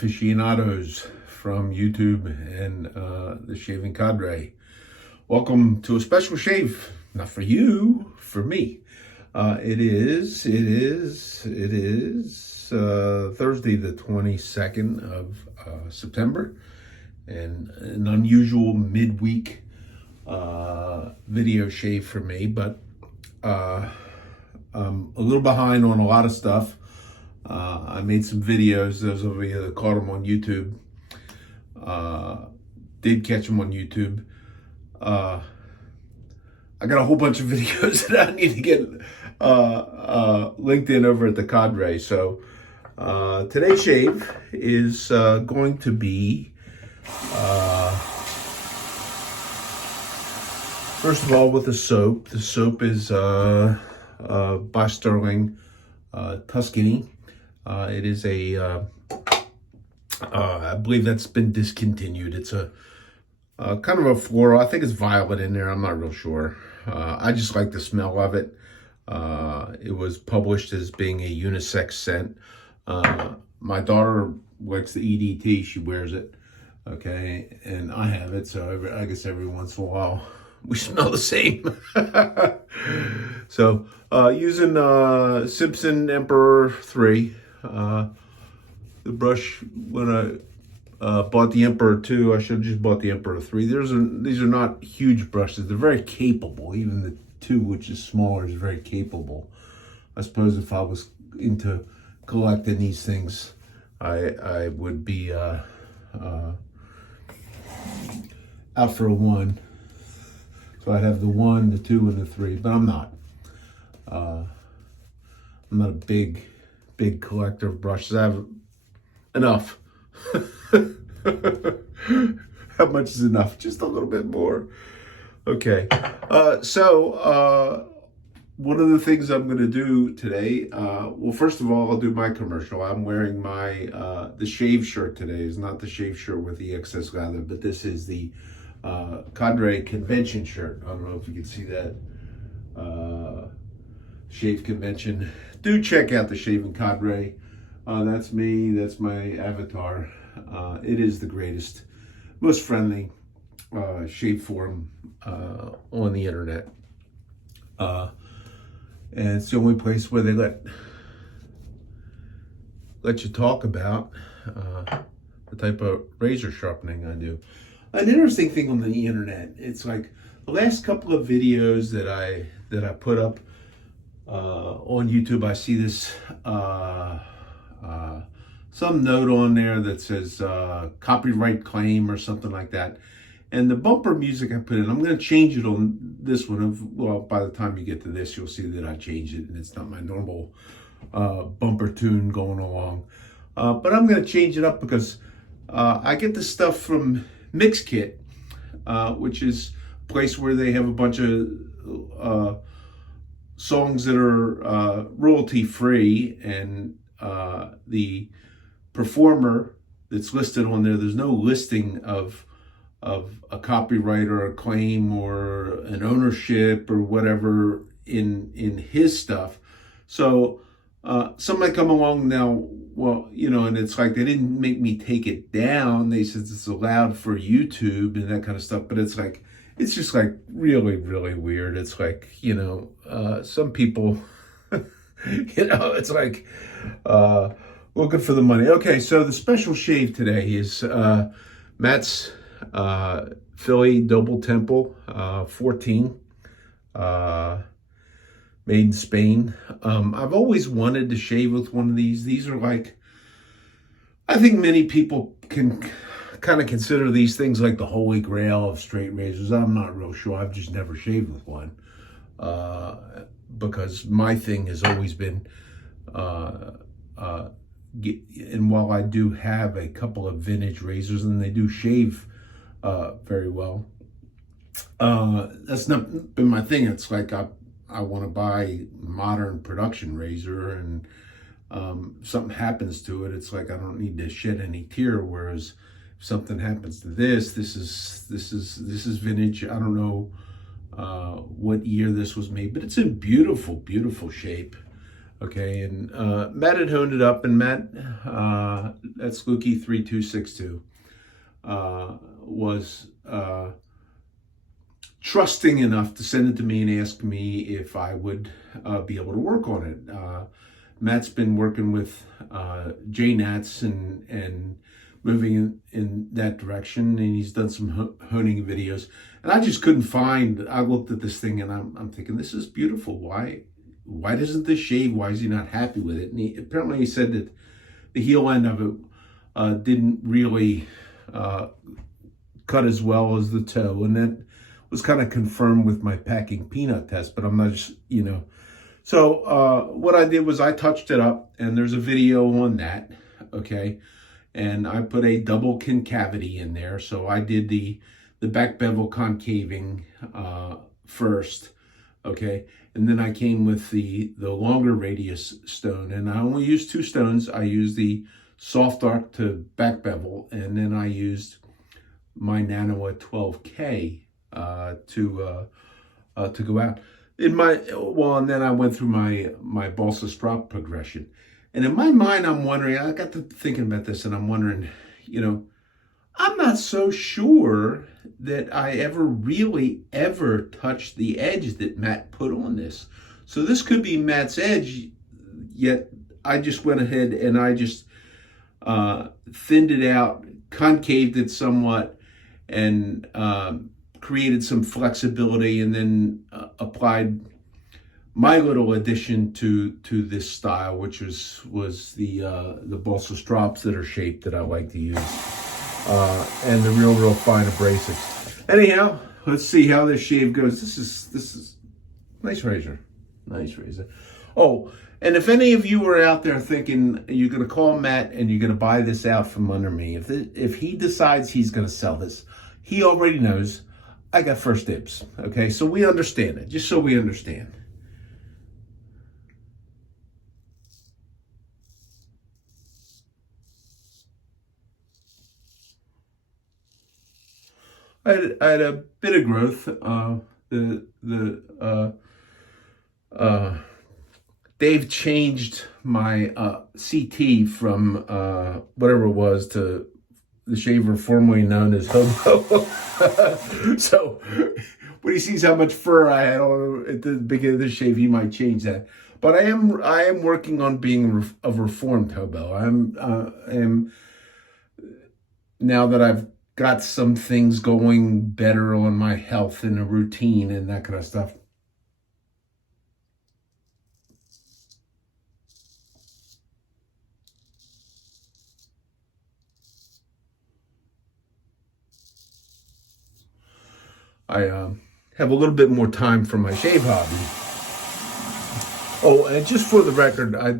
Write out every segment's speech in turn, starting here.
aficionados from YouTube and the shaving cadre. Welcome to a special shave, not for you, for me. It is Thursday the 22nd of September, and an unusual midweek video shave for me, but I'm a little behind on a lot of stuff. I made some videos, those of you that caught them on YouTube, did catch them on YouTube. I got a whole bunch of videos that I need to get linked in over at the Cadre. So today's shave is going to be, first of all, with the soap. The soap is by Sterling Tuscany. It is a, I believe that's been discontinued. It's a kind of a floral. I think it's violet in there. I'm not real sure. I just like the smell of it. It was published as being a unisex scent. My daughter likes the EDT. She wears it. Okay. And I have it. So I guess every once in a while we smell the same. So using Simpson Emperor 3. The brush, when I bought the Emperor 2, I should have just bought the Emperor 3. These are not huge brushes. They're very capable. Even the 2, which is smaller, is very capable. I suppose if I was into collecting these things, I would be out for a 1. So I'd have the 1, the 2, and the 3, but I'm not. I'm not a big collector of brushes. I have enough. How much is enough? Just a little bit more. Okay. So one of the things I'm going to do today, well, first of all, I'll do my commercial. I'm wearing my, the shave shirt today. Is not the shave shirt with the excess lather, but this is the Cadre convention shirt. I don't know if you can see that. Shave convention. Do check out the Shaving Cadre. That's me. That's my avatar. It is the greatest, most friendly shave forum on the internet. And it's the only place where they let you talk about the type of razor sharpening I do. An interesting thing on the internet, it's like the last couple of videos that I put up on YouTube, I see this some note on there that says copyright claim or something like that. And the bumper music I put in, I'm going to change it on this one. Well, by the time you get to this, you'll see that I changed it, and it's not my normal bumper tune going along. But I'm going to change it up because I get the stuff from Mixkit, which is a place where they have a bunch of songs that are royalty free, and the performer that's listed on there, there's no listing of a copyright or a claim or an ownership or whatever in his stuff. So somebody come along now, well, and it's like they didn't make me take it down. They said it's allowed for YouTube and that kind of stuff, but it's like, it's just like really, really weird. It's like, some people, it's like looking for the money. Okay, so the special shave today is Matt's Philly Double Temple 14, made in Spain. I've always wanted to shave with one of these. These are like, I think many people can kind of consider these things like the holy grail of straight razors. I'm not real sure. I've just never shaved with one because my thing has always been, and while I do have a couple of vintage razors and they do shave very well, that's not been my thing. It's like I want to buy modern production razor, and something happens to it, it's like I don't need to shed any tear. Whereas if something happens to this is vintage. I don't know what year this was made, but it's in beautiful shape. Okay, and Matt had honed it up, and Matt, that's Lukey3262, was trusting enough to send it to me and ask me if I would be able to work on it. Matt's been working with JNats and moving in that direction, and he's done some honing videos. And I just couldn't find. I looked at this thing, and I'm thinking, this is beautiful. Why doesn't this shave? Why is he not happy with it? And apparently he said that the heel end of it didn't really cut as well as the toe, and that was kind of confirmed with my packing peanut test, but I'm not just, So what I did was I touched it up, and there's a video on that, okay? And I put a double concavity in there. So I did the back bevel concaving first, okay? And then I came with the longer radius stone, and I only used 2 stones. I used the soft arc to back bevel, and then I used my Nano at 12K to go out. And then I went through my balsa strop progression. And in my mind, I'm wondering, I got to thinking about this, and I'm wondering, I'm not so sure that I ever touched the edge that Matt put on this. So this could be Matt's edge, yet I just went ahead and I just thinned it out, concaved it somewhat, and created some flexibility, and then applied my little addition to this style, which was the balsa strops that are shaped that I like to use, and the real fine abrasives. Anyhow, let's see how this shave goes. This is nice razor. Oh, and if any of you are out there thinking you're going to call Matt and you're going to buy this out from under me, if he decides he's going to sell this, he already knows I got first dibs. Okay, so we understand it. Just so we understand. I had a bit of growth. Dave changed my CT from whatever it was to the shaver formerly known as Hobo. So when he sees how much fur I had on at the beginning of the shave, he might change that. But I am working on being a reformed hobo. I am now that I've got some things going better on my health and a routine and that kind of stuff. I have a little bit more time for my shave hobby. Oh, and just for the record, I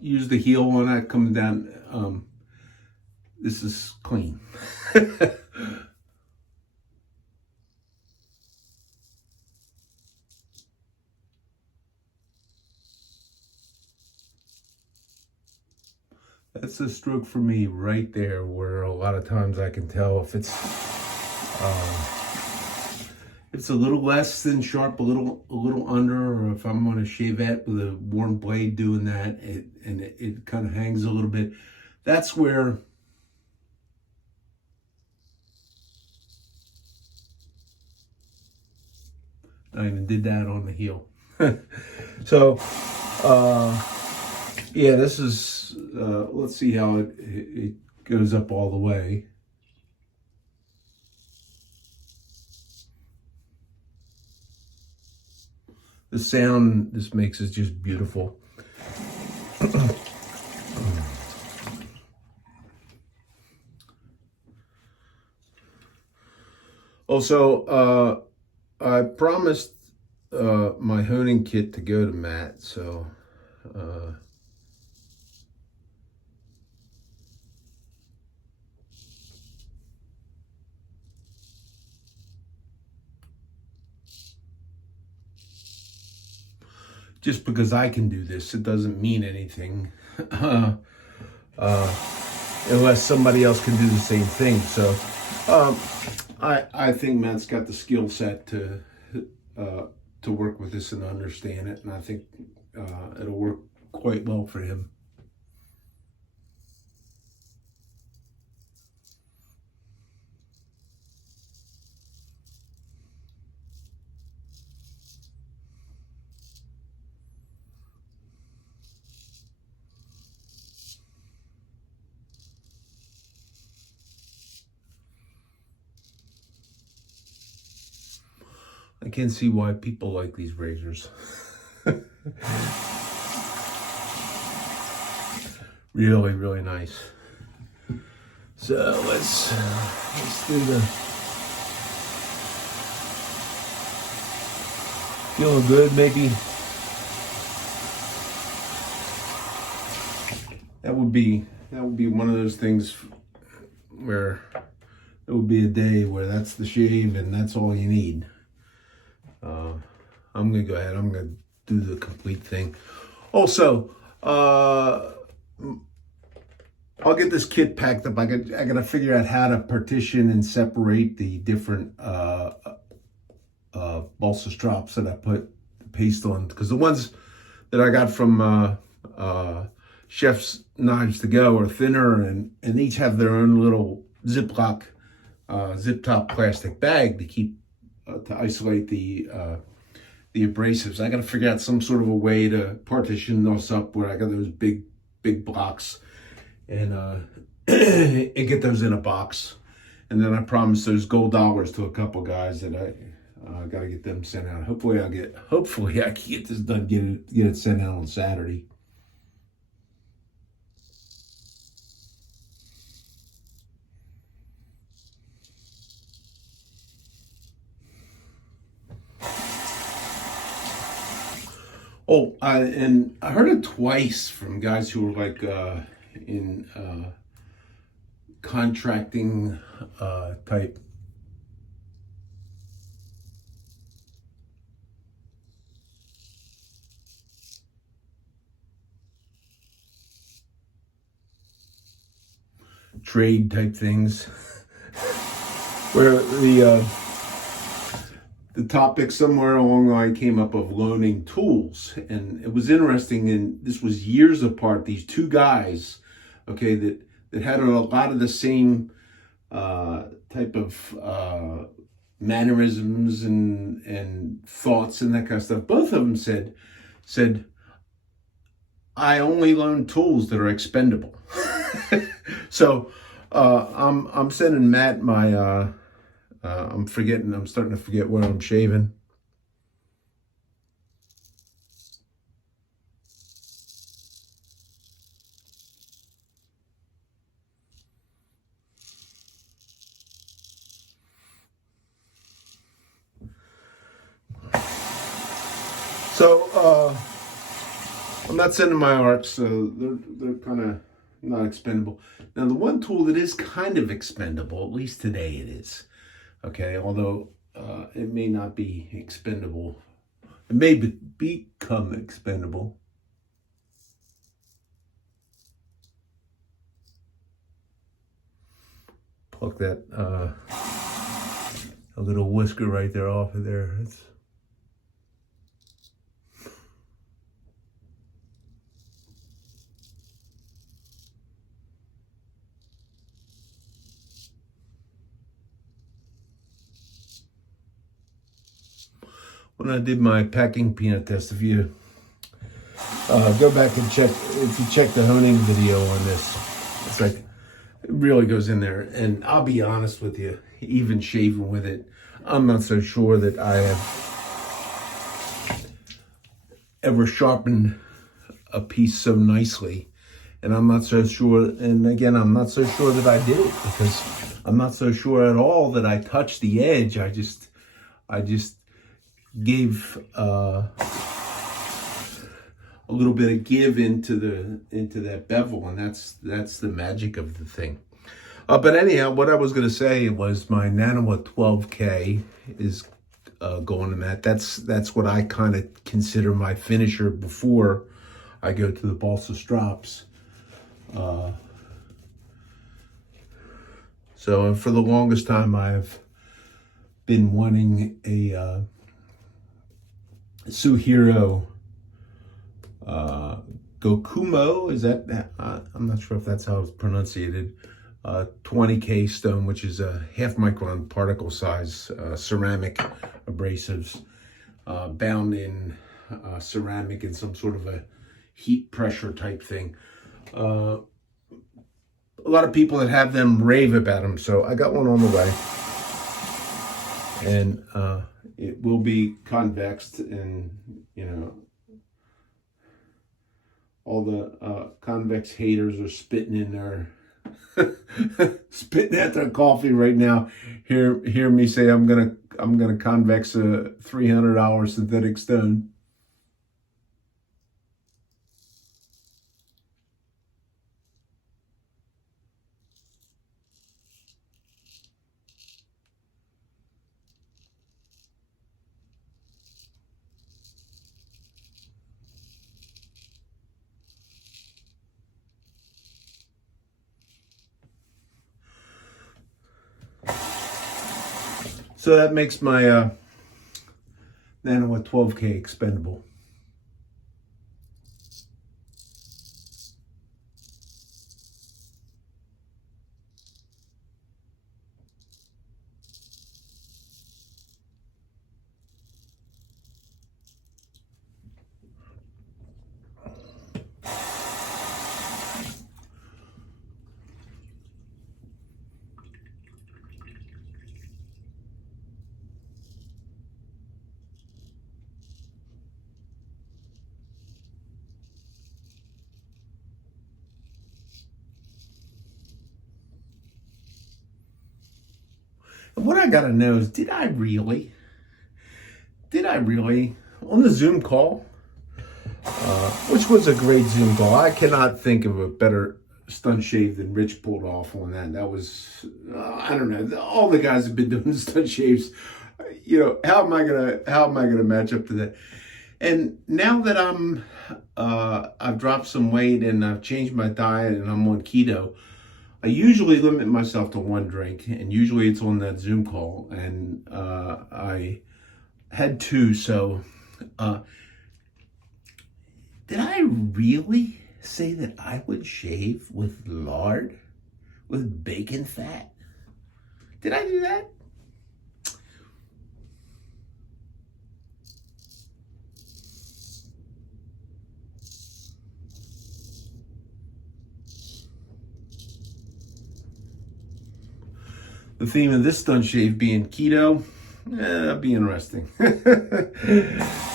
use the heel on that coming down. This is clean. That's a stroke for me right there, where a lot of times I can tell if it's a little less than sharp, a little under, or if I'm on a shavette with a worn blade doing that, it kind of hangs a little bit. That's where I even did that on the heel. So, yeah, this is, let's see how it goes up all the way. The sound this makes is just beautiful. Also, I promised my honing kit to go to Matt, so just because I can do this, it doesn't mean anything unless somebody else can do the same thing. So I think Matt's got the skill set to work with this and understand it, and I think it'll work quite well for him. I can see why people like these razors. Really, really nice. So let's do the feeling good. Maybe that would be one of those things where it would be a day where that's the shave and that's all you need. I'm gonna go ahead. I'm gonna do the complete thing. Also, I'll get this kit packed up. I gotta figure out how to partition and separate the different balsa strops that I put the paste on, because the ones that I got from Chef's Knives to Go are thinner and each have their own little Ziploc zip top plastic bag to keep to isolate the abrasives. I got to figure out some sort of a way to partition those up where I got those big blocks and and get those in a box. And then I promised those gold dollars to a couple guys that I got to get them sent out. Hopefully I can get this done, get it sent out on Saturday. Oh, I heard it twice from guys who were like in contracting type. Trade type things where the topic somewhere along the line came up of loaning tools. And it was interesting, and this was years apart, these two guys, okay, that had a lot of the same type of mannerisms and thoughts and that kind of stuff. Both of them said, I only loan tools that are expendable. So I'm sending Matt my I'm starting to forget where I'm shaving. So I'm not sending my arcs, so they're kind of not expendable. Now the one tool that is kind of expendable, at least today it is, okay, although it may not be expendable. It may become expendable. Pluck that a little whisker right there off of there. When I did my packing peanut test, if you go back and check, if you check the honing video on this, it's like, it really goes in there. And I'll be honest with you, even shaving with it, I'm not so sure that I have ever sharpened a piece so nicely. And I'm not so sure, and again, I'm not so sure that I did it, because I'm not so sure at all that I touched the edge. I just gave a little bit of give into that bevel, and that's the magic of the thing. But anyhow, what I was going to say was my Nanoa 12K is going to Matt. That's what I kind of consider my finisher before I go to the balsa strops. So for the longest time, I've been wanting a Suhiro Gokumo, is that, I'm not sure if that's how it's pronounced, 20K stone, which is a half micron particle size ceramic abrasives bound in ceramic in some sort of a heat pressure type thing. A lot of people that have them rave about them, so I got one on the way. And it will be convexed, and you know, all the convex haters are spitting in their spitting at their coffee right now. Hear me say I'm gonna convex a $300 synthetic stone. So that makes my Nano at 12K expendable. What I gotta know is, did I really, on the Zoom call, which was a great Zoom call. I cannot think of a better stunt shave than Rich pulled off on that. That was, I don't know. All the guys have been doing stunt shaves. You know, how am I gonna match up to that? And now that I've dropped some weight and I've changed my diet and I'm on keto, I usually limit myself to one drink, and usually it's on that Zoom call. And I had two, so did I really say that I would shave with lard, with bacon fat? Did I do that? The theme of this stunt shave being keto, that'd be interesting.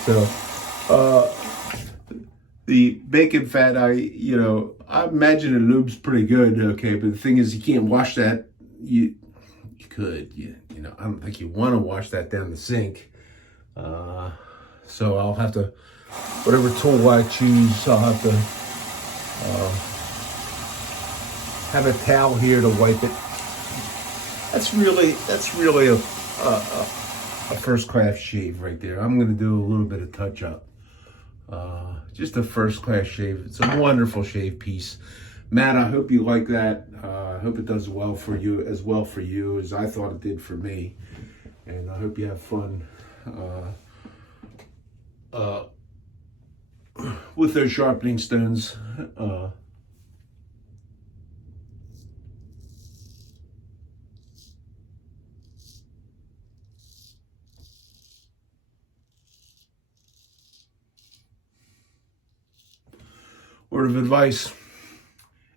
So, the bacon fat, I imagine it lubes pretty good, okay, but the thing is, you can't wash that. You could, I don't think you want to wash that down the sink. So I'll have to, whatever tool I choose, I'll have to have a towel here to wipe it. That's really a first class shave right there. I'm gonna do a little bit of touch up. Just a first class shave. It's a wonderful shave piece. Matt, I hope you like that. I hope it does well for you as I thought it did for me. And I hope you have fun with those sharpening stones. Word of advice,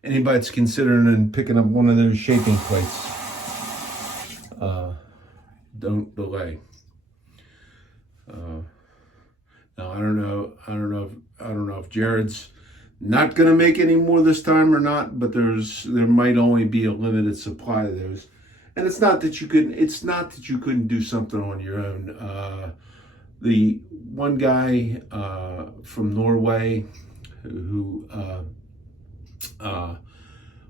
anybody that's considering and picking up one of those shaping plates, don't delay. Now I don't know if Jared's not gonna make any more this time or not, but there might only be a limited supply of those. And it's not that you couldn't do something on your own. The one guy from Norway who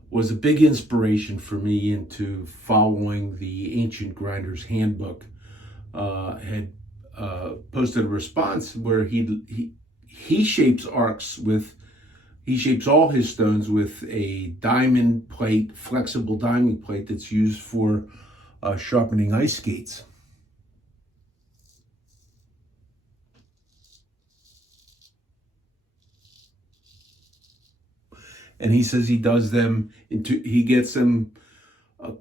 was a big inspiration for me into following the Ancient Grinder's Handbook, had posted a response where he shapes he shapes all his stones with a diamond plate, flexible diamond plate that's used for sharpening ice skates. and he says he does them he gets them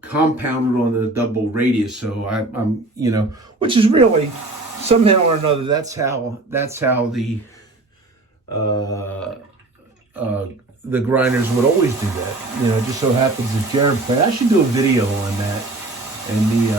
compounded on the double radius. So I'm which is really somehow or another that's how the grinders would always do that. It just so happens that Jared played. I should do a video on that and the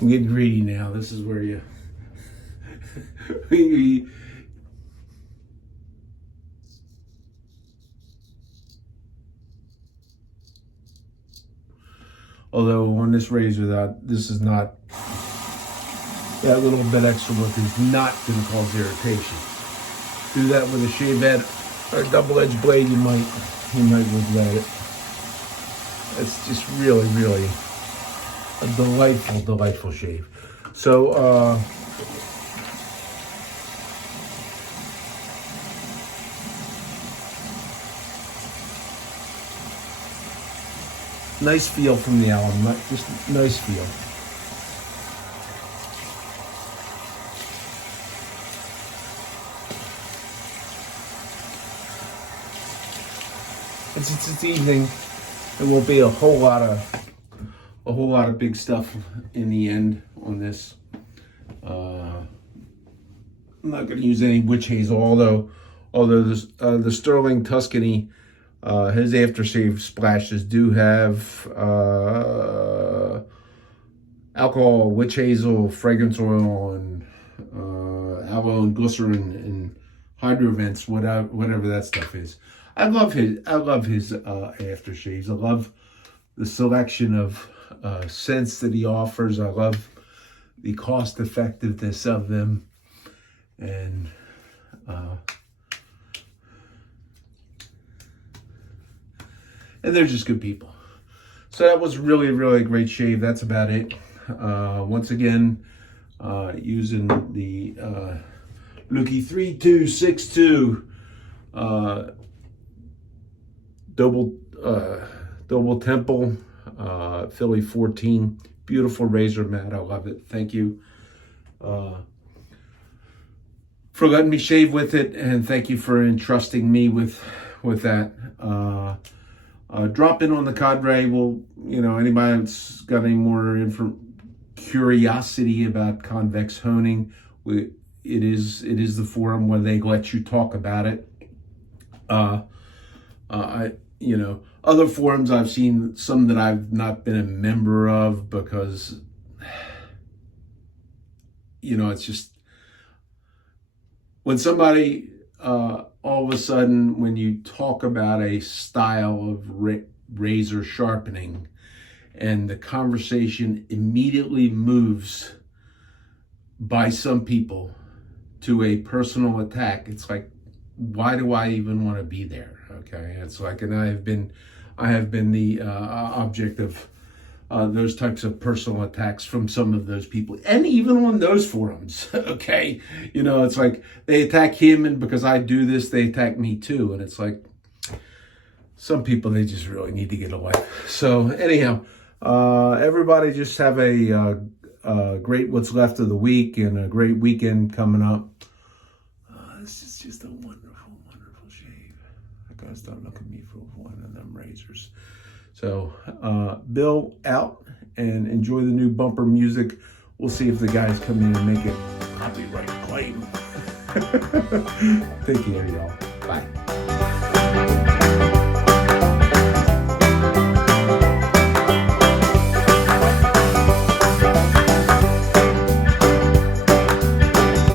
I'm getting greedy now. This is where you although on this razor, this is not, that little bit extra work is not going to cause irritation. Do that with a shave head or a double-edged blade, you might regret it. It's just really, really a delightful, delightful shave. So, nice feel from the alum, just nice feel. It's evening. There will be a whole lot of big stuff in the end on this. I'm not going to use any witch hazel, although the Sterling Tuscany, his aftershave splashes do have alcohol, witch hazel, fragrance oil, and aloe and glycerin and hydrovents, whatever that stuff is. I love his aftershaves. I love the selection of scents that he offers. I love the cost effectiveness of them, and they're just good people. So that was really, really a great shave. That's about it. Once again, using the Lukey 3262 double temple Philly 14. Beautiful razor, Matt. I love it. Thank you for letting me shave with it, and thank you for entrusting me with that. Drop in on the cadre. Well, anybody that's got any more curiosity about convex honing, it is the forum where they let you talk about it. Other forums I've seen, some that I've not been a member of because, it's just when somebody, all of a sudden, when you talk about a style of razor sharpening and the conversation immediately moves by some people to a personal attack, it's like, why do I even want to be there? Okay, it's like, and I have been the object of those types of personal attacks from some of those people, and even on those forums. Okay, it's like they attack him, and because I do this, they attack me too, and it's like some people, they just really need to get a life. So anyhow, everybody just have a great what's left of the week and a great weekend coming up. This is just a wonderful, wonderful shave. I gotta start looking at me for one of them razors. So, Bill out, and enjoy the new bumper music. We'll see if the guys come in and make a copyright claim. Take care, y'all. Bye.